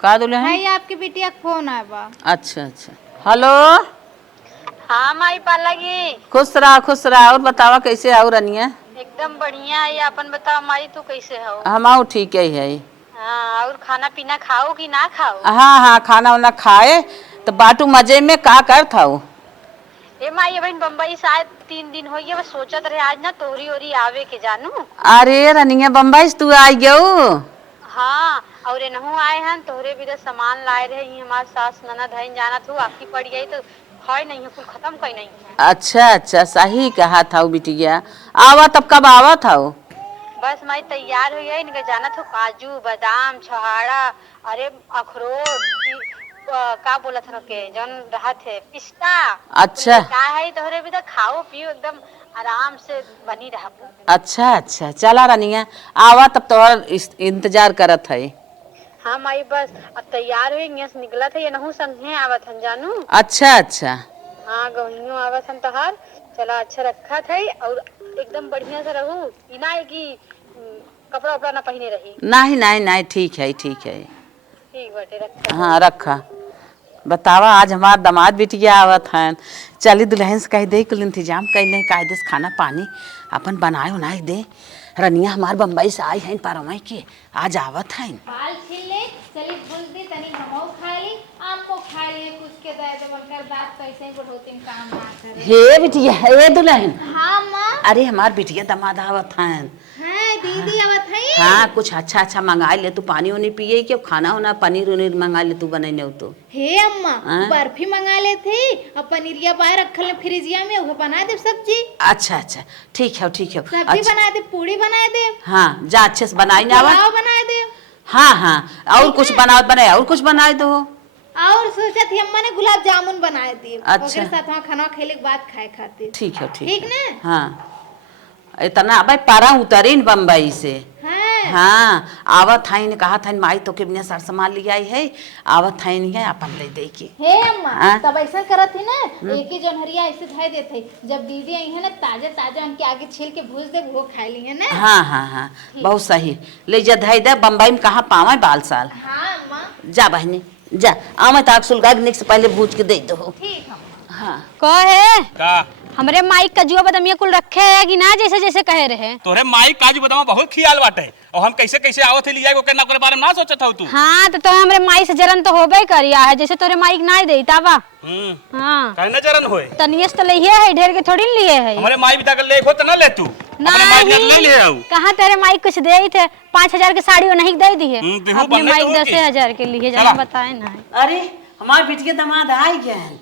का दुल्हन? भाई आपकी बिटिया का फोन आया बा। अच्छा अच्छा। हेलो। हाँ माई पालागी। खुश रहा। और बतावा कैसे आओ रनिया? एकदम बढ़िया है। अपन बताओ माई, तू कैसे हो? हम आओ ठीक है। हाँ, और खाना पीना खाओ कि ना खाओ? हाँ खाना वाना खाए तो बाटू मजे में का कर था। ए माई बहन बम्बई शायद 3 दिन हो गए, बस सोचत रहे आज ना तोहरी ओरी आवे के जानू। अरे रनिया बम्बई से तू आई गयो? हाँ, और एनहू आए हैं तोहरे भी सामान लाए रहे। हमारे सास ननद है, जाना तू आपकी पड़ गई तो है नहीं, कुल खत्म कहीं नहीं। अच्छा सही कहा था बिटिया। आवा तब कब आवा था? बस माई तैयार हो गई इनका जाना था। काजू बादाम छोहाड़ा, अरे अखरोट का बोला था के जौन रहा थे पिस्ता। अच्छा का है तोहरे भी तो खाओ पियो एकदम आराम से बनी रहा। अच्छा चला रनिया आवा तब तोहर इंतजार करत है। हाँ माई बस अब तैयार हुई, यहाँ से निकला था। ये नहू संगे आवत हन जानू। अच्छा। हाँ गहनियों आवत हन तोहार। चला अच्छा रखा था और एकदम बढ़िया से रहू। इना है कि कपड़ा उपड़ा ना पहने रही। नहीं ठीक है। ठीक बटे रखा। हाँ रखा। बतावा आज हमार दामाद बिटिया आवत हैं। चली दुल्हन से कह दे कुल इंतजाम कर ले, कायदे से खाना पानी अपन बनाए उनाए दे। रनिया हमार बम्बई से आई हैं पारमई के, आज आवत हैं। बाल छील ले, चली भूल दी तनी हमो खा ली, आम को खा ले, कुछ के दे तो बनकर बात कैसे ही बढ़ोती काम ना करे। हे बिटिया हे दुल्हन। हाँ माँ। अरे हमार बिटिया दामाद आवत हैं। है दीदी आवत है। हाँ कुछ अच्छा मंगा ले तू, पानी उनी पिए क्यों, खाना होना पनीर उनीर मंगा ले तू बनैने हो तो। हे अम्मा बर्फी मंगा ले थे और पनीरिया बाहर रखल फ्रिजिया में, वो बना दे सब्जी। अच्छा ठीक है। सब्जी अच्छा। बना दे, पूरी बना दे। हाँ जा अच्छे से बनाई ना पुलाव बना दे। हाँ और कुछ बनाए और कुछ बनाए दो। और सोचा थी अम्मा ने गुलाब जामुन बनाए थे। अच्छा। ओकरे साथ वहाँ खाना खेले के बाद खाए खाते। ठीक है ठीक ना? हाँ इतना भाई पारा उतरी न बम्बई से। हाँ आवत था ने कहा था माई तो के बिना सर संभाल लिया है, आवत था नहीं है अपन ले दे के। हे अम्मा तब ऐसा करत थी ना, एक ही जनहरिया ऐसे धय देते जब दीदी आई है ना, ताजा उनके आगे छील के भूज दे, वो खा ली है ना। हाँ बहुत सही ले जा धय दे। बम्बई में कहाँ पावे बाल साल। हाँ अम्मा जा बहनी जा, आमे ताक सुलगा के से पहले भूज के दे दो। ठीक है। हाँ कहे का हमरे माइक कजुआ बदमिया कुल रखे है कि ना, जैसे जैसे कहे रहे। तोरे माई काजू बदाम बहुत खियाल बाटे, और हम कैसे आवत है लिया के ना करे बारे में ना सोचत हो तू। हाँ तो हमरे माई से जरन तो होबे करिया है, जैसे तोरे माइक ना दे ताबा। हाँ कहना जरन होए तनियस तो लइहे है, ढेर के थोड़ी लिए है। हमरे माई बिता के ले हो त ना ले तू, अपने माई बिता ले ले आऊ। कहाँ तेरे माइक कुछ दे थे, 5000 की साड़ी नहीं दे दी है। देहु अपने बनले माइक तो 10,000 के लिए जरा बताए ना। अरे हमार बिटिया दामाद आई गए।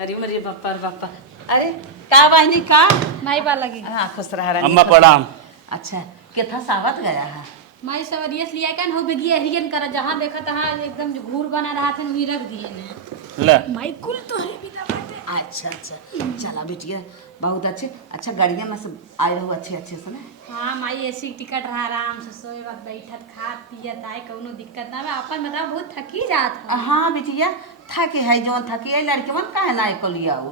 अरे मरे बापा अरे का बहनी का माई बा लगी। हाँ खुश रहा अम्मा प्रणाम। अच्छा कितना सावत गया है? माई सवरियस लिया का हो बेगिया हियन कर, जहां देखा तहां एकदम जो घूर बना रहा था वही रख दिए ने। ले माई कुल तो है बिना बाटे। अच्छा चला बिटिया बहुत अच्छा गाड़िया में सब आए रहो अच्छे से ना। हां माई एसी टिकट रहा, आराम से सोए वक्त बैठत खात पियत आए, कोनो दिक्कत ना। अपन बताओ बहुत थकी जात हो। हाँ बिटिया थके है जो थकी है लड़के मन काहे ना को लिया।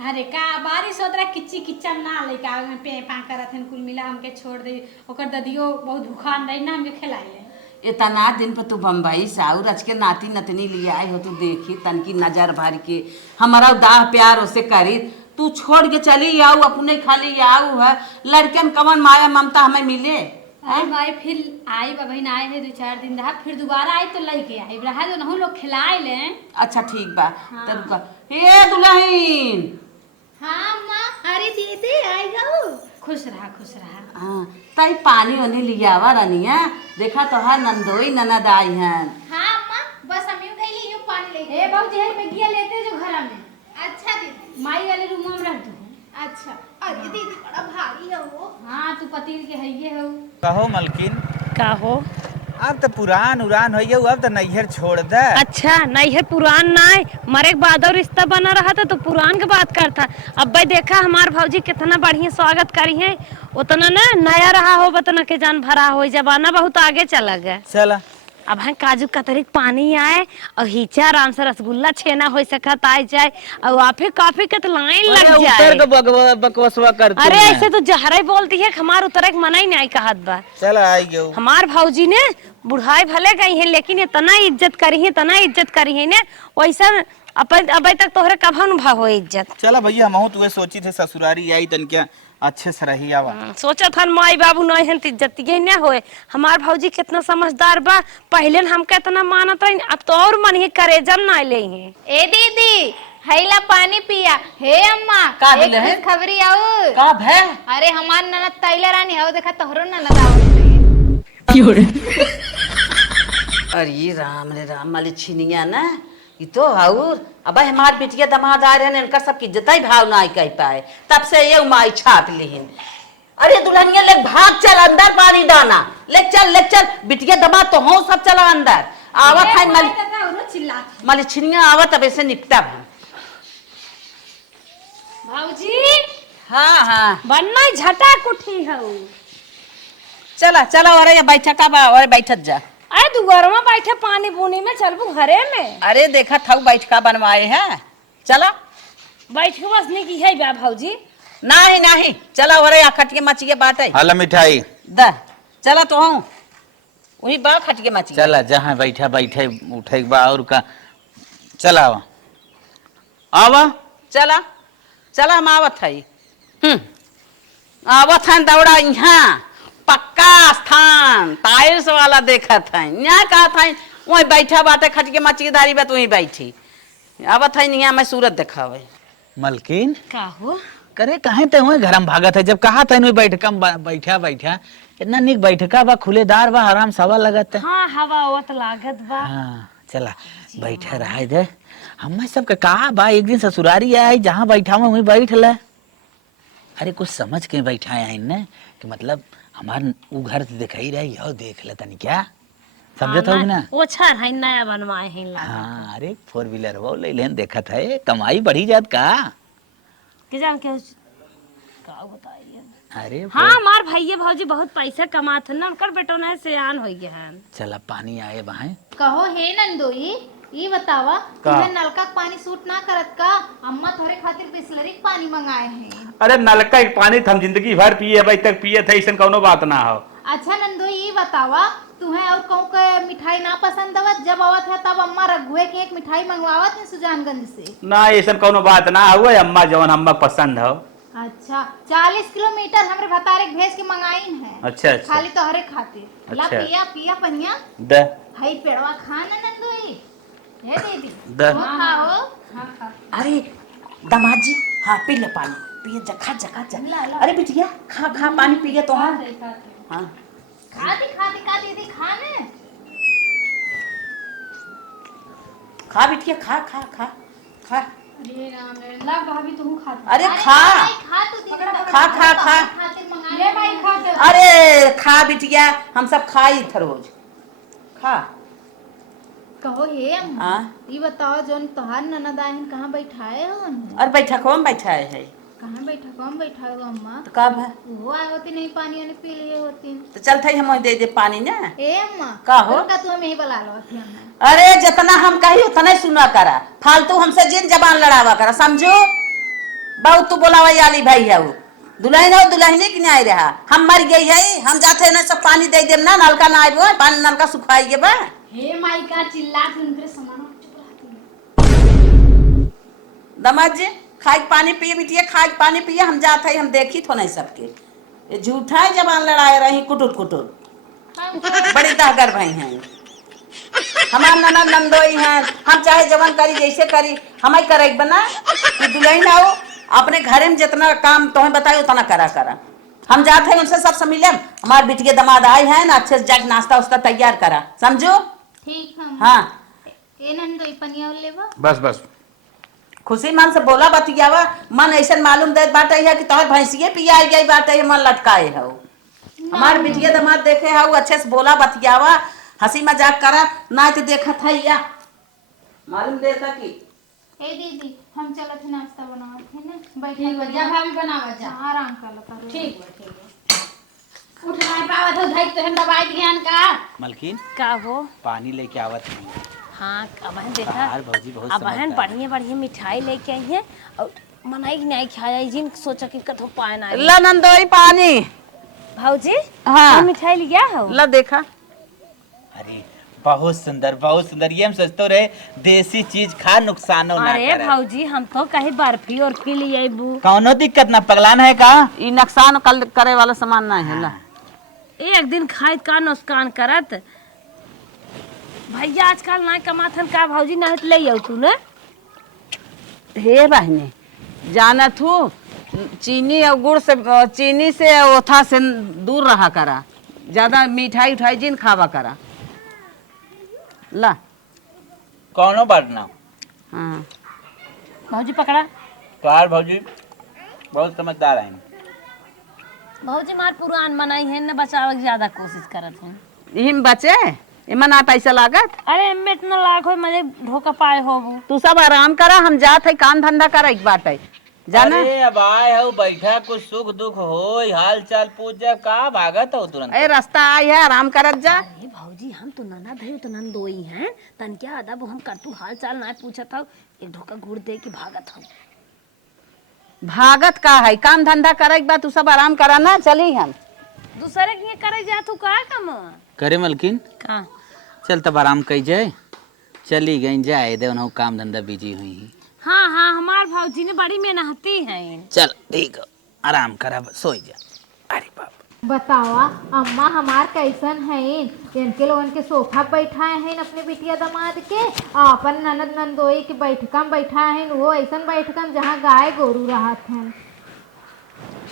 अरे का बारिश होत रहा, किच्ची किच्चा ना लइका में पे पा करत हन, कुल मिला हमके छोड़ दे। ओकर ददियो बहुत भूखान रही ना, हमके खिलाइले। इतना दिन पर तू बम्बई से आऊ, रच के नाती नतनी लिए आए हो, तू देखी तनकी नजर भर के हमारा दाह प्यार उसे करी, तू छोड़ के चली आऊ, अपने खाली आऊ है। लड़कन कवन माया ममता हमें मिले। अरे भाई फिर आई बहन आए हैं 2-4 दिन रहा, फिर दोबारा आई तो लेके आई रहा तो नहु लोग खिलाए ले। अच्छा ठीक बा। तब हे दुल्हन। हाँ माँ। अरे दीदी आई जाओ। खुश रहा। हाँ तई पानी ओने लिया आवा रनिया, देखा तो हर नंदोई ननद आई हैं। हाँ माँ बस हम यूं गई यूं पानी ले। ए बाबू जी बेगिया लेते जो घर में। अच्छा दीदी। माई वाले रूम में रख दो। अच्छा। अरे दीदी बड़ा भारी है वो। हाँ तू पतील के हइये हो। कहो मलकिन का हो? अब तो पुरान उरान हो गया, अब तो नैहर छोड़ दे। अच्छा नैहर पुरान ना है, मरे के बाद और रिश्ता बना रहा था तो पुरान के बात करता। अब भाई देखा हमार भौजी कितना बढ़िया स्वागत करी है, उतना ना नया रहा हो बतना के जान भरा हो, जमाना बहुत आगे चला गया। चला अब हम काजू कतरी पानी आए और हिचा आराम से रसगुल्ला छेना हो सकत आ जाए और वाफे काफी के तो लाइन लग जाए। उतर के बकवसवा करती अरे है। ऐसे तो जहरा ही बोलती है, हमार उतरे के मना ही नहीं कहत बा। चल आई गयो। हमार भौजी ने बुढ़ाई भले गई है लेकिन इतना इज्जत करी है, इतना इज्जत करी है ने वैसा अबे तक तोहरे कब अनुभव हो इज्जत। चला भैया हम तुए सोची थे ससुरारी आई तन क्या अच्छे से रही आवा। सोचा था माई बाबू नहीं है इज्जत ये न होए। हमार भौजी कितना समझदार बा, पहले हम कितना मानत रही, अब तो और मन ही करे जम ना ले हैं। ए दीदी हैला पानी पिया। हे अम्मा का एक बिल है? खबरी आओ। का भै अरे हमार ननद तैला रानी आओ, देखा तोहरो ननद आओ। अरे राम रे राम माली छिनिया ना ये तो और अब हमार बिटिया दमाद आ रहे हैं, इनका सबकी जताई भाव ना कह पाए, तब से ये माई छाप लिहिन। अरे दुल्हनिया ले भाग चल अंदर पानी डाना, ले चल बिटिया दमाद तो हो सब चला अंदर आवत है माली छिनिया आवत अब ऐसे निपटा भी। भौजी हाँ बनना झटा कुठी हो। चला अरे ये बैठका बा और बैठत जा। अरे दुआरमा बैठे पानी बूनी में चलबू घरे में। अरे देखा था बैठका बनवाए हैं, चला बैठे बसने की है बा भौजी। नहीं चला अरे खटिए मचिए बाटे हाला मिठाई द चला तो हूँ वही बा खटिए मचिए। चला जहाँ बैठा बैठे उठे बा और का चला आवा चला हम आवत है। आवत है दौड़ा यहाँ पक्का स्थान टाइल्स वाला देखत है, यहाँ कहा था वही बैठा बाटे खटिए मचिए दारी बा वही बैठी आवत है यहाँ मैं सूरत दिखावे। मलकिन का हो करे कहे ते वही घर में भागत है, जब कहा था इन बैठका बैठा इतना निक बैठका बा, खुलेदार बा, आराम सवा लगत है। हाँ हवा वत लागत बा। हाँ चला बैठे रहा दे। हम सबके कहा बा एक दिन ससुरारी आई जहाँ बैठा हुआ वहीं बैठ ले। अरे कुछ समझ के बैठा है न कि मतलब हमार वो घर दिखाई रही हो, देख ले तनी क्या समझत हो ना। वो छर है नया बनवाए हैं ला। हाँ अरे 4 व्हीलर वो ले लेन देखत है, कमाई बढ़ी जात का। के जान के का बताइए। अरे हाँ हमार भैया भौजी बहुत पैसा कमात है ना, उनकर बेटो ने सियान हो गया है। चला पानी आए बहाए। कहो हे नंदोई ये बतावा तुम्हें नलका का पानी सूट ना करत का? अम्मा तोहरे खातिर बिस्लरी का पानी मंगाए हैं। अरे नलका के पानी हम जिंदगी भर पिए अभी तक पिए थे, ऐसा कोनो बात ना हो। अच्छा नंदोई ये बतावा तुम्हें और कहूँ के मिठाई ना पसंद आवत? जब आवत है तब अम्मा रघुए के एक मिठाई मंगवावत है सुजानगंज से। ना ऐसा कोनो बात ना हुआ, अम्मा जवन अम्मा पसंद हो। अच्छा 40 किलोमीटर हमरे भतारे के भेज के मंगाइन है। अच्छा खाली तोहरे खातिर। ला अच्छा। पिया पनिया द हई पेड़वा खा ना नंदोई। हे दीदी द तुम खाओ। अरे दामाद जी हाँ पी ले पानी पिए जा, खा जा। अरे बिटिया खा पानी पिए तो हाँ खा दीदी खा ने। खा बिटिया खा। अरे राम रे ला भाभी तू खा। अरे खा खा तू दीदी खा खातिर मंगाए। ले भाई खा दे। अरे खा बिटिया हम सब खाई थ रोज खा। कहो हे अम्मा हाँ? ये बताओ जोन तोहार ननद आए हैं कहाँ बैठाए हो? और बैठक में बैठा है कहाँ बैठा कौन बैठा हो अम्मा? तो कब है वो आए होती नहीं पानी वानी पी लिए होती। तो चलते ही हम दे पानी ना। ए अम्मा का हो? का तू हमें ही बुला लो थी हमने। अरे जितना हम कही उतना ही सुना करा, फालतू हमसे जिन जबान लड़ावा करा समझो। बहुत तू बोलावा याली भाई है वो दुल्हन हो, दुल्हने की नहीं रहा। हम मर गई है, हम जाते ना सब पानी दे देम ना, नलका ना आए पानी नलका सुखाइए बा। हे माई का चिल्ला उनके सामान चुप रहती। दमाद जी खाए पानी पिए बिटिया, खाए पानी पिए। हम जाते हैं, हम देखी तो नहीं सबके ये झूठा जबान लड़ाए रही कुटुर बड़ी दागर भाई हैं हमार ननद नंदोई हैं। हम चाहे जवान करी जैसे करी हमें करे बना कि दुल्हन आओ अपने घरे में जितना काम तुम्हें बताए उतना करा। हम जाते हैं उनसे सब मिले, हमारे बिटिया दमाद आए हैं ना, अच्छे से जाके नाश्ता उस्ता तैयार करा समझो। ठीक है हाँ ए नंदोई पनिया लेवा। बस खुशी मन से बोला बतियावा, मन ऐसा मालूम दे बाटे है कि तोहर भैंसिए पियाई गई बाटे है, मन लटकाए हो। हमार बिटिया दमाद देखे है अच्छे से बोला बतियावा, हंसी मजाक करा ना तो देखा था या मालूम देता कि ए दीदी हम चलत है नाश्ता बनावत है ना। ठीक है जा भाभी बनावा जा। आराम कर लो करो। ठीक है उठ नहीं पावत हो धैक तो हम दवाई दियान का। मलकिन का हो? पानी लेके आवत नहीं। हाँ बहन देखा, बाहर भौजी बहुत अब बहन समझदार बढ़िया बढ़िया मिठाई लेके आई है और मनाई नहीं खाया जिन सोचा कि कथो पाए ना। ला नंदोई पानी। भाजी हाँ। और मिठाई लिया हो? ला देखा। अरे बहुत सुंदर। ये हम सोचते रहे देसी चीज खा नुकसानो ना अरे करे। भाजी हम तो कहीं बर्फी और की लिए बू। कौनो दिक्कत ना, पगलान है का? ई नुकसान करे वाला सामान नहीं है। ला एक दिन खाए का नुकसान करत। भैया आजकल ना कमाथन का भाजी ना ले आओ तू ना। हे बहनी जानत हूँ चीनी और गुड़ से, चीनी से ओथा से दूर रहा करा, ज्यादा मिठाई उठाई जिन खावा करा। ला कौनो बात ना। हाँ भाजी पकड़ा। तोहार भौजी बहुत समझदार है। भाजी मार पुरान मनाई है न बचावे की ज्यादा कोशिश करत हूँ। यही में बचे इमा ना पैसा लागत। अरे एमे इतना लाख हो मजे धोखा पाए हो। तू सब आराम करा, हम जात है काम धंधा करा एक बात है जाना। अरे अब आए हो बैठा, कुछ सुख दुख हो, हाल चाल पूछ जा, का भागत हो तुरंत? ए रास्ता आई है, आराम करत जा। अरे भाजी हम तो ननद है तो नंदोई हैं, तन क्या अदब हम कर तू हाल चाल ना पूछत हो, एक धोखा गुड़ दे के भागत हो। भागत का है, काम धंधा करे एक बात, तू सब आराम करा ना, चली हम। दूसरे के करे जा तू का काम करे मलकिन का? चल तब आराम कई जाए, चली गई जाए दे उन्हों काम धंधा बिजी हुई। हाँ हाँ हमार भाजी ने बड़ी मेहनती है। चल ठीक है, आराम करा, सोई जा। अरे बाप बतावा अम्मा हमार कैसन है, इनके लोगन के सोफा बैठाए हैं अपने बिटिया दामाद के, और अपन ननद नंदोई के बैठकम बैठाए हैं, वो ऐसन बैठकम जहाँ गाय गोरू रहत हैं।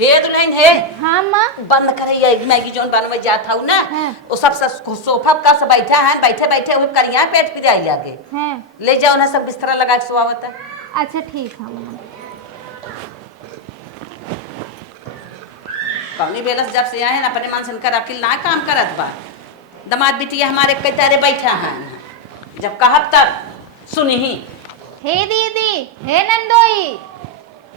हे दुल्हन हे, हाँ माँ बंद करे ये मैगी जोन बनवे जात हूँ ना, हाँ। वो सब सोफा का सब बैठा है, बैठे बैठे वो करिया पेट पे जाई लागे, हैं। ले जाओ ना सब बिस्तरा लगा के सोवावत है। अच्छा ठीक है माँ। कौनी बेलस जब से आए हैं अपने मन से कर अकिल ना काम करत बा। दमाद बिटिया हमारे कई तारे बैठा हैं, जब कहब तब सुनी ही। हे दीदी, हे नंदोई,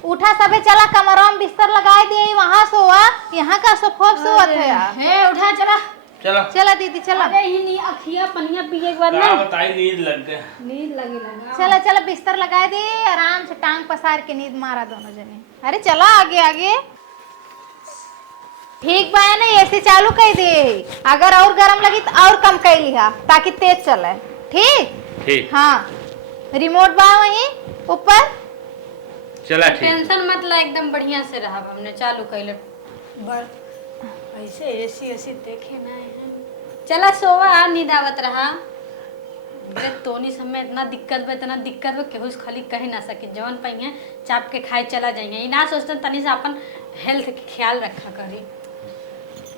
उठा सबे चला कमरा में बिस्तर लगाए दिए, वहाँ सोआ, यहाँ का सोफा सोवत है यार। हे उठा चला। चलो चला दीदी चला। अरे ही नहीं अखिया पनिया पिए के बाद क्या ना बताई, नींद लग गए। नींद लगे लगा। चला चला बिस्तर लगाए दे, आराम से टांग पसार के नींद मारा दोनों जने। अरे चला आगे आगे। ठीक बा ना, एसी चालू कर दे, अगर और गर्म लगी तो और कम कर लिहा ताकि तेज चले। ठीक ठीक, हाँ, रिमोट बा वहीं ऊपर। चला ठीक। टेंशन मत ला, एकदम बढ़िया से रहा हमने चालू कैले बर ऐसे एसी एसी देखे ना है। चला सोवा, नींद आवत रहा। बे तोनी समय इतना दिक्कत बा केहू से खाली कह ना सके, जवन पहिए चाप के खाए चला जाएंगे। ई ना सोचते तनी से अपन हेल्थ के ख्याल रखा करी।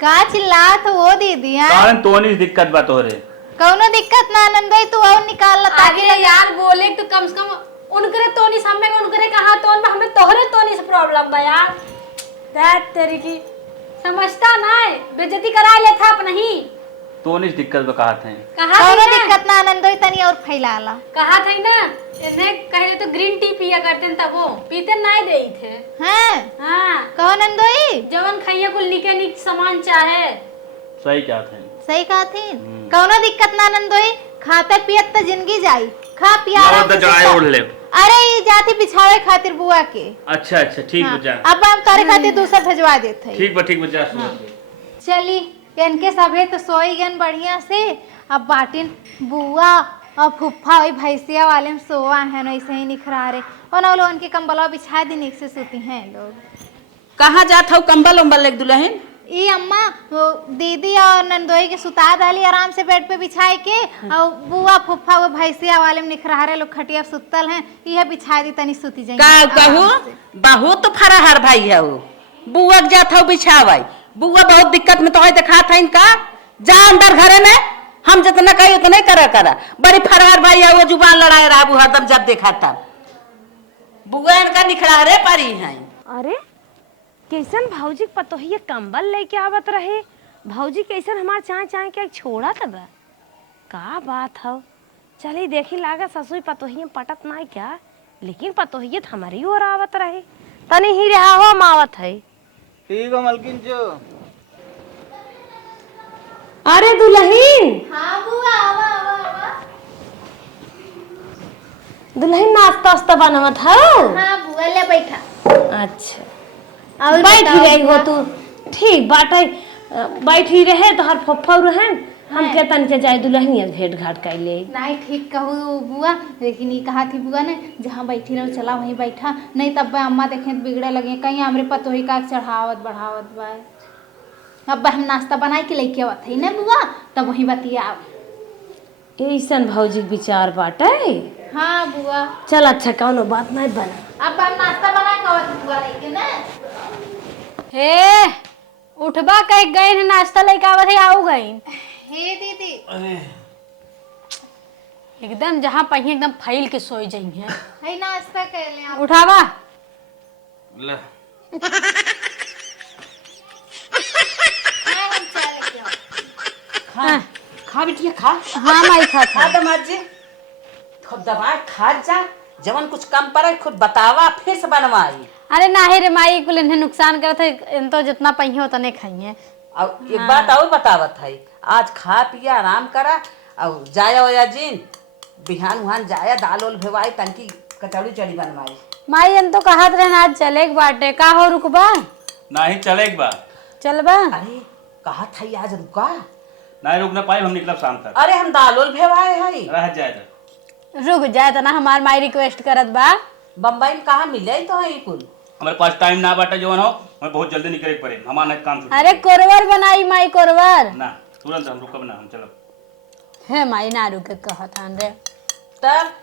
का चिल्लात वो दीदी? हाँ कारण तोनी दिक्कत बात हो रही। कौनो दिक्कत ना नंदोई, तू और निकाल ला ताकि आगे यार बोले तो कम से कम उनकरे तोनी सामने का उनकरे कहा तो हमें तोहरे तोनी से प्रॉब्लम बा यार। दैट तेरी की समझता ना है, बेइज्जती करा ले था अपना ही। तोनी दिक्कत कहा थे, कौनो दिक्कत ना नंदोई, तनी और फैला ला। कहा था ना, इन्हें कहे तो ग्रीन टी पिया करते तब वो पीते नहीं दे थे। हाँ हाँ कहो नंदोई, जवन खाइए कुल निके निक सामान चाहे। सही क्या थे। सही कहा थी। कौनो दिक्कत ना नंदोई, खाते पियत तो जिंदगी जाई, खा पिया आराम से चढ़ाए सुता। उड़ ले। अरे ये जाती बिछावे खातिर बुआ के। अच्छा अच्छा ठीक हाँ, बचा, अब हम तारे खातिर दूसरा भेजवा देते हैं। ठीक बचा। चली इनके सभे तो सोई गन बढ़िया से, अब बाटिन बुआ और फुफ्फा वही भैंसिया वाले में सोआ है ना, ऐसे ही निखरा रहे और लोग उनके कंबलवा बिछा दिन एक से सोती हैं लोग। कहाँ जात हूँ कंबल उम्बल एक दुल्हन? ये अम्मा वो दीदी और नंदोई के सुता डाली आराम से बेड पे बिछाई के, और बुआ फुफ्फा वो भैंसिया वाले में निखरा रहे लोग खटिया सुतल हैं, यह बिछा दी तनी सुती जाएंगे। का कहूँ बहुत फराहर भाई है वो, बुआ के जात हूँ बिछावाई, बुआ बहुत दिक्कत में तो है, देखा था इनका, जा अंदर घरे में, हम जितना कही उतना करा बड़ी फरार भाई है वो, जुबान लड़ाए रहा वो हरदम जब देखा तब। बुआ इनका निखरा रे पारी है। अरे कैसन भौजी पतोहिए कंबल लेके आवत रहे, भौजी कैसन हमार चाय चाय के छोड़ा तब का बात हो। चली देखी लागा ससुई पतोहिए पटत ना क्या, लेकिन पतोहिए हमारी ओर आवत रहे, तनी ही रहा हो मावत है। ठीक है मलकिन जो अरे दुल्हन, हाँ बुआ आवा आवा आवा। दुल्हन नाश्ता वास्ता बनवत हो? हाँ बुआ ले बैठा। अच्छा और बैठी बताओ रही हो बुआ। तू? ठीक बाटे, बैठी रहे तो हर फुफ्फा रहे हम के तन के जाए दुल्हनिया भेंट घाट कर ले। नहीं ठीक कहू बुआ, लेकिन ये कहा थी बुआ ने जहाँ बैठी रहो चला वहीं बैठा, नहीं तब अम्मा देखें तो बिगड़े लगे कहीं हमरे पतोही का चढ़ावत बढ़ावत बा। अब हम नाश्ता बनाए के लेके आवत है ना बुआ, तब वहीं बतिया। ऐसन भौजी विचार बाटे। हाँ बुआ। चल अच्छा कौनो बात नहीं बना। अब हम नाश्ता बना के आवत बुआ लेके ना। हे उठबा कह गए हैं नाश्ता लेके आवत है, आऊ गई। हे दीदी। एकदम जहाँ पहिए एकदम फैल के सोई जाई है। है नाश्ता कर ले आप। उठावा ले हाँ, हम चाय लेके आओ। खा बिटिया खा। हाँ माई खा खा दामाद जी, खूब दवा खा जा, जवन कुछ कम पड़े खुद बतावा फिर से बनवाई। अरे नाही रे माई कुल इन्हें नुकसान करत है, इन तो जितना पहिए उतने खाइए। और एक बात और बतावत है, आज खा पिया आराम करा और जाया होया जीन बिहान उहान जाया दाल ओल भेवाई तनकी कचौड़ी चढ़ी बनवाई। माई इन तो कहत रहे आज चले के बाटे, का हो रुकबा? नहीं चले एक बार। चलबा? अरे कहा था आज रुका। नहीं रुक ना पाए, हम निकलब शाम तक। अरे हम दाल ओल भेवाए है। रह जाए तो रुक जाए तो ना, हमार माई रिक्वेस्ट करत बा। बम्बई में कहा मिले तो है कुल। हमारे पास टाइम ना बाटे जो हो, हमें बहुत जल्दी निकले के पड़े, हमारा नहीं काम छूट। अरे कोरवर बनाई माई कोरवर। ना तुरंत हम रुकब ना, हम चलो। हे माई ना रुके कहत हन रे। तब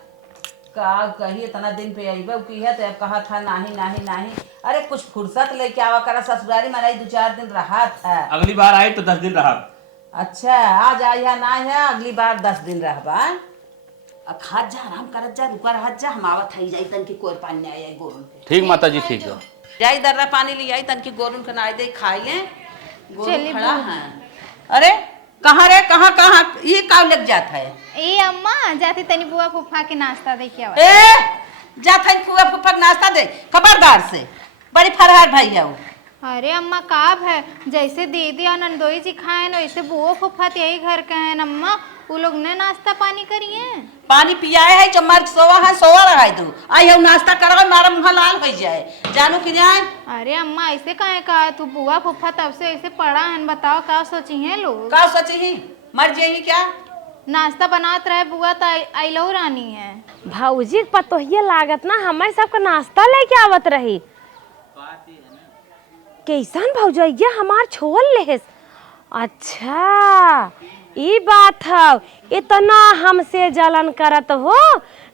का कही इतना दिन पे आई की है तो कहा था नहीं नहीं नहीं। अरे कुछ फुर्सत लेके आवा करा, ससुरारी मनाई 2-4 दिन रहा था। अगली बार आए तो 10 दिन रहा। अच्छा आज आई है ना है, अगली बार 10 दिन रहबा। अब खात जा आराम करत जा, रुका रहत जा, हम आवत हई जाई तन की कोर पानी ना आई गोरुन पे। ठीक माता जी ठीक है। जाई दर्रा पानी ले आई तन की गोरुन के ना दे खाई ले। गोरुन चली खड़ा है। अरे कहाँ रे कहाँ कहाँ ये काव लग जात है? ए अम्मा जाती तनी बुआ फूफा के नाश्ता दे के आवत। ए जात है फुआ फुफा के नाश्ता दे, खबरदार से, बड़ी फरहार भाई है वो। अरे अम्मा काब है, जैसे दीदी और नंदोई जी खाए न वैसे बुआ फूफा यही घर के हैं अम्मा, वो लोग ने नाश्ता पानी करिए। पानी पियाए है चम्मच सोवा है, सोवा रहा है तू आई हो नाश्ता करो, मारा मुँह लाल हो जाए जानू कि जाए। अरे अम्मा ऐसे काहे कहा तू, बुआ फूफा तब से ऐसे पड़ा है, बताओ क्या सोची हैं लोग। का सोची ही मर जाही क्या? नाश्ता बनात रहे बुआ तो आइलो रानी है। भौजी के पतोहिया लागत ना हमारे सबका नाश्ता लेके आवत रही। कैसन भौजैया हमार छोल लेस। अच्छा ई बात है, इतना हमसे जलन करत हो,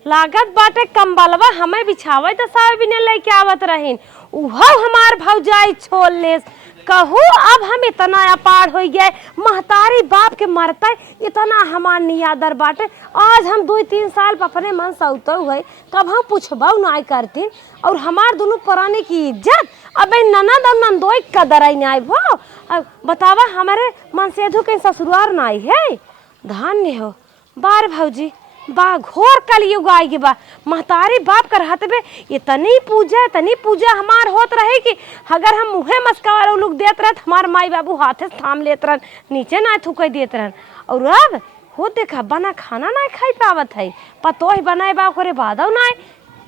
लागत बाटे कंबलवा हमें बिछावे तो सावे बिने लेके आवत रहीन, उहो हमार भौजाई छोल लेस। कहूँ अब हम इतना अपार हो गए, महतारी बाप के मरते इतना हमार नियादर बाटे। आज हम 2-3 साल अपने मन सौते हुए कब हम पूछबा नहीं करतीन, और हमार दोनों पुराने की इज्जत अब ननद और नंदोई कदर आई नहीं भो। अब बतावा हमारे मन से के ससुरार नहीं है, धान्य हो बार भौजी बा घोर कलयुग आएगी बा। महतारी बाप कर हाथ में इतनी पूजा हमार होत रहे कि अगर हम मुँहे मस्का लोग देत रहे हमार माई बाबू हाथे थाम लेत रहन, नीचे ना थूक देत रहन। और अब हो देखा बना खाना ना खाई पावत है, पतोह बनाए बा करे बादव ना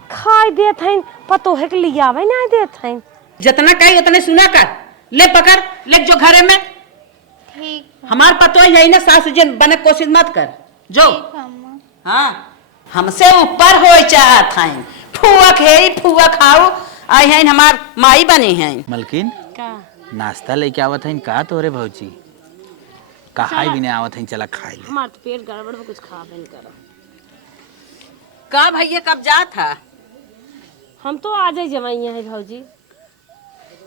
खाई देत हैं, पतोह के लियावे ना देत हैं। जितना कही उतने सुना कर, ले पकड़ ले जो घरे में। ठीक हमार पतो यही ना सास जन बने कोशिश मत कर जो। अम्मा। हाँ हमसे ऊपर हो चाहत हैं, फुआ खे फुआ खाओ आई हैं हमार माई बनी हैं। मलकिन का नाश्ता लेके आवत है का तोरे भौजी? कहाई भी नहीं आवत है, चला खाए ले। हमार पेट गड़बड़ में कुछ खाबे नहीं करो। का भैया कब जा था? हम तो आज ही जमाइया है भौजी।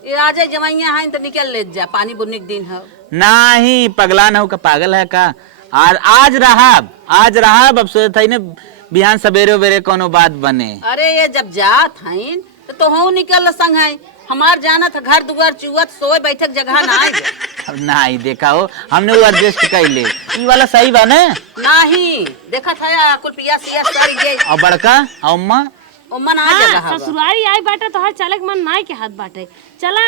ये आज जमाइया हैं तो निकल ले जा, पानी बुनने के दिन है। नहीं पगला न हो का, पागल है का? आज रहा अब सोचत है ने बिहान सवेरे वेरे कोनो बात बने। अरे ये जब जात हैं तो हूँ निकल संग है, हमार जाना था घर दुआर चुवत सोए बैठक जगह ना आए। अब नहीं देखा हो हमने वो एडजस्ट कर ले, ई वाला सही बा ना? नहीं देखा था कुल पिया सिया सर गए। और बड़का अम्मा ओमन आ जगह हवा। ससुरारी आई बाटे तो हर चले के मन नाई के हाथ बाटे, चला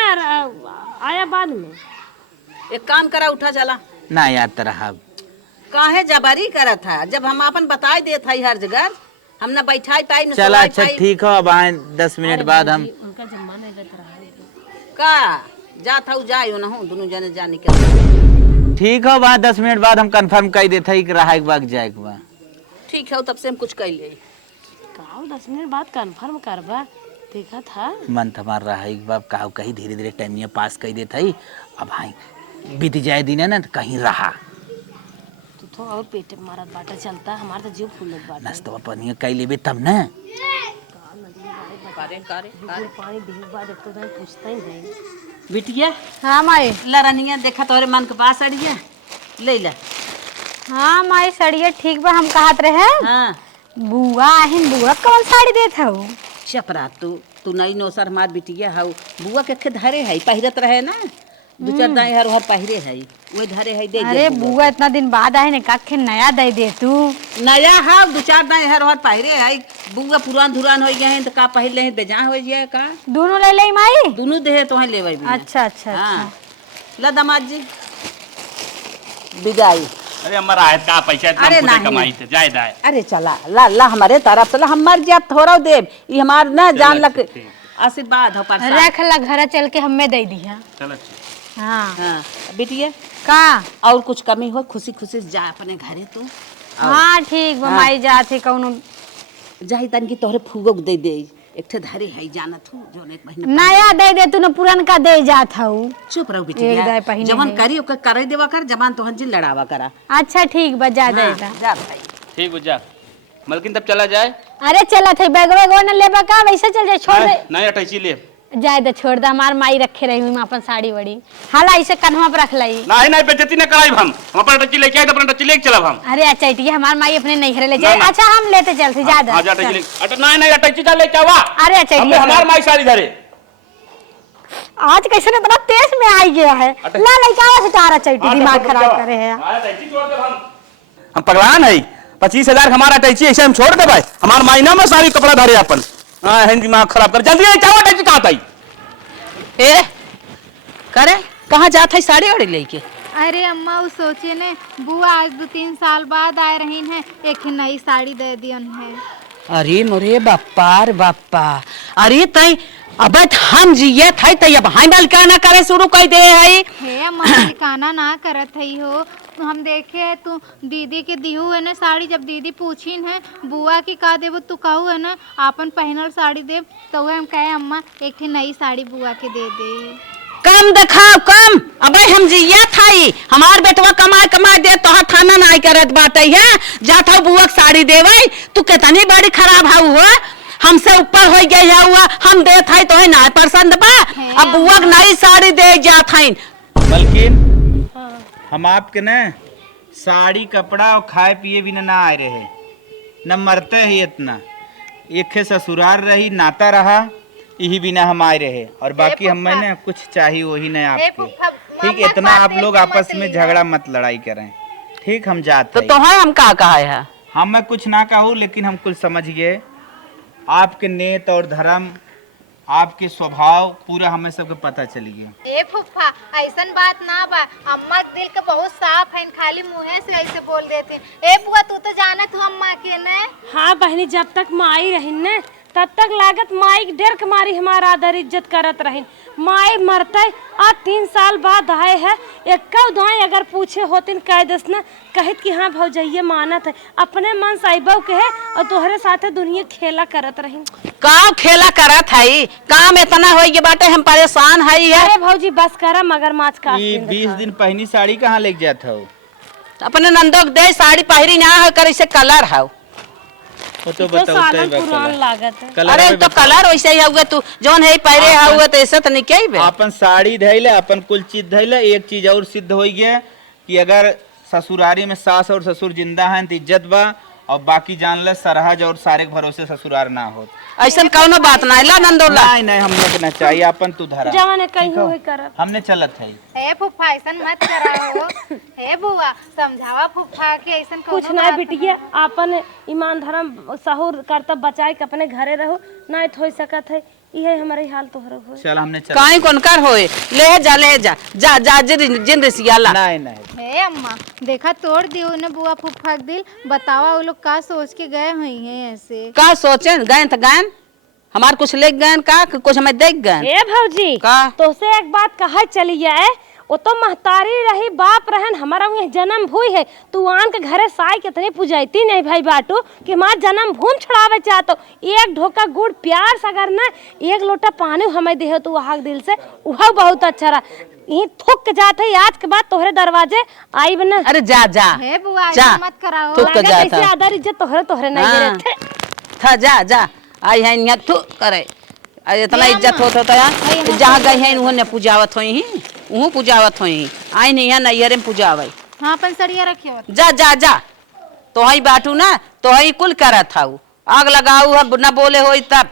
आया बाद में। एक काम करा उठा चला ना याद तो रहा। काहे जबरी करत है? जब हम अपन बताई देत हई हर जगह, हम ना बैठाई पाई न चला सोलाई अच्छा पाई। ठीक हो, अब आए 10 मिनट बाद हम। उनका जमाना है रहा का जात हूँ जायो ना हो दोनों जने जाने के। ठीक हो बा 10 मिनट बाद हम कंफर्म कर देते ही कि रहा एक बार जाए के बा। ठीक है तब से हम कुछ कह ले। काऊ 10 मिनट बाद कंफर्म करबा देखा था। मन हमार रहा एक बार काव कहीं धीरे धीरे टाइम पास कर देते ही। अब हाई बीत जाए दिन है ना तो कहीं रहा तू तो और पेट मारत बाटा चलता हमार तो जीव फूलत बाटा। नाश्ता पानी कई लेबे तब ना। पानी देख बाद एक तो नहीं पूछता ही नहीं। बिटिया हाँ माई। लरनिया देखा तोरे मन के पास अड़िया ले ले। हाँ माई सड़िया ठीक बा। हम कहत रहे हाँ बुआ आहिन, बुआ कौन साड़ी देत हऊ? चपरा तू नई नौसर हमार बिटिया हऊ। बुआ के खे धरे है पहिरत रहे ना, दो चार दाई हर हर पहिरे है वो धरे है दे। अरे बुआ इतना दिन बाद आए ने काखे नया दे दे तू। नया है दो चार दाई हर हर पहिरे है। बुआ पुरान धुरान हो गए हैं तो का पहिर ले बेजा हो जाए का। दोनों ले ले माई। दोनों देहे तो है लेवे भी। अच्छा अच्छा हाँ ला दामाद जी विदाई। अरे हमारा आयत का पैसा इतना अरे हमको नहीं। कमाई थे जाए दाए। अरे चला ला ला हमारे तरफ चला हम मर जाब थोड़ा देव ये हमार ना जान लग आशीर्वाद हो पर रख ला घर चल के हमें दे दिया। चलो हाँ हाँ बेटिया का और कुछ कमी हो खुशी खुशी से जा अपने घरे तू। हाँ ठीक बा माई जाते कौनो जाही तन की तोहरे फूगो दे दे एक ठे धरे है जानत हूँ जो एक महीने नया दे दे तू न पुरनका दे जात हऊ। चुप रहो एक बिटिया दाई पहिने जवन है। करी ओकर करे देवा कर जवान तो हंजी लड़ावा करा। अच्छा ठीक बा जा दे दा। जा भाई ठीक हो जा मलकिन तब चला जाए। अरे चला थे बैग वैग न लेबा का वैसे चल जाए छोड़ दे। नहीं अटैची ले जाए दे छोड़ दे हमार माई रखे रही हुई अपन साड़ी वड़ी हाला इसे कन्हवा पे रख लाई। नहीं नहीं बेइज्जती न कराई हम अपना अटैची लेके आए तो अपना अटैची लेके चलब हम। अरे अच्छा इटिया हमार माई अपने नहीं घरे ले जाए। ना, ना। अच्छा हम लेते चलते जा दे। हां जा अटैची ले नहीं नहीं अटैची जा लेके आवा। अरे अच्छा हमने हमार माई सारी धरे। आज कैसे ने बड़ा तेज में आई गया है। ला लइका से तारा चैती दिमाग खराब करे है। अटैची छोड़ दे हम पगलान है 25,000 हमारा अटैची ऐसे हम छोड़ दे भाई। हमार मायना में सारी कपड़ा धरे अपन। हां है दिमाग खराब कर जल्दी ले जाओ अटैची कहां आई। ए करे कहाँ जात है साड़ी वाड़ी लेके? अरे अम्मा वो सोचे ने बुआ आज 2-3 साल बाद आए रही है एक ही नई साड़ी दे दियन है। अरे मोरे बाप्पा रे बाप्पा अरे तई अब हम जिये थे तई अब हाई मलकाना करे शुरू कर दे है। हे अम्मा मलिकाना ना करत है हो। हम देखे है तू दीदी के दिहू है ना साड़ी जब दीदी पूछीन है बुआ की का देबो तू कहू है ना आपन पहनल साड़ी देब तो हम कहे अम्मा एक ही नई साड़ी बुआ के दे दे। कम दिखाओ कम अबे हम जिया थाई हमार बेटवा कमाए कमाए दे तो थाना नहीं करत बाटे है जात हो बुआ साड़ी देवे तू कितनी बड़ी खराब हाउ हो हमसे ऊपर हो गई हुआ हम दे थाई तो है ना पसंद बा अब बुआ नई साड़ी दे जा थाई। मलकिन हम आपके न साड़ी कपड़ा और खाए पिए भी ना आए रहे न मरते ही इतना एक ससुराल रही नाता रहा यही बिना हम आए रहे और बाकी हमें ना कुछ चाहिए वही नहीं आपके। ठीक इतना आप लोग आपस में झगड़ा मत लड़ाई करें। ठीक हम जाते तो है हम का कहा है हम मैं कुछ ना कहूँ लेकिन हम कुछ समझ गए आपके नेत और धर्म आपके स्वभाव पूरा हमें सबके पता चली गया। ए फुफ्फा ऐसन बात ना बा अम्मा के दिल के बहुत साफ है खाली मुंह से ऐसे बोल देते। ए बुआ तू तो जानत हो अम्मा के ने। हाँ बहनी जब तक माई रहिन न तब तक लागत माई के डर के मारी हमारा आदर इज्जत करत रहिन। माई मरते आज 3 साल बाद आए है एक दुआई अगर पूछे होतिन कह दस न कहित कि हाँ भौजैया मानत है अपने मन साइबव के है और तोहरे साथे दुनिया खेला करत रहिन। काम खेला करत है काम इतना हो गया बाटे हम परेशान है। अरे भौजी बस करा मगरमच्छ का ये 20 दिन पहनी साड़ी कहाँ लेके जाता हो? अपने नंदोक दे साड़ी पहरी ना है कर इसे कलर है वो तो तो बताओ सालन पुरान लागत है। अरे तो कलर वैसे ही हुआ तू जौन है पहरे हुआ तो ऐसा तो नहीं क्या ही अपन साड़ी धैले अपन कुल चीज धैले एक चीज और सिद्ध हो गया कि अगर ससुरारी में सास और ससुर जिंदा हैं तो इज्जत बा और बाकी जान ले सरहज और सारे के भरोसे ससुरार ना हो। ऐसा कौनो बात ना ला नंदोला नहीं नहीं हम लोग ना चाहिए अपन तू धरा जवान कहीं हुए करत। हमने चलत है। ए फुफ्फा ऐसन मत करा हो। ए बुआ समझावा फुफ्फा के ऐसन कुछ नहीं बिटिया अपन ईमान धर्म सहूर कर्तव्य बचाए के अपने घरे रहो नहीं हो सकत है ये हमारे हाल तोहर हो। चल हमने चल काई कौन कर होए ले जा जा जिन रसियाला नहीं नहीं हे अम्मा देखा तोड़ दी उन्हें बुआ फूफा के दिल। बतावा वो लोग का सोच के गए हुई हैं ऐसे। का सोचें गए तो गए हमार कुछ ले गए का कुछ हमें देख गए ए भौजी का तो से एक बात कहा चली जाए वो तो महतारी रही बाप रहन हमारा वहाँ जन्म भूई है तू आन के घरे साई कितनी पुजैती नहीं भाई बाटू कि माँ जन्म भूम छुड़ावे चाहतो एक ढोका गुड़ प्यार सगर न एक लोटा पानी हमें दे तू वहाँ दिल से वह बहुत अच्छा रहा यही थुक जाते आज के बाद तोहरे दरवाजे आई बना। अरे जा जा हे बुआ जा ऐसा मत कराओ। थुक लागत जाता ऐसे आदर इज्जत तोहरे नहीं हाँ। दे रहे था जा आई है यहाँ थू करे अरे इतना हे इज्जत अम्मा, होता है जहाँ गई है उन्होंने पूजावत हुई वहाँ पूजावत हुई आई नहीं है नैहरे में पूजावे। हाँ अपन सड़िया रखियो। जा तो ही बाटू ना तो ही कुल करत था आग लगाऊ न बोले हो तब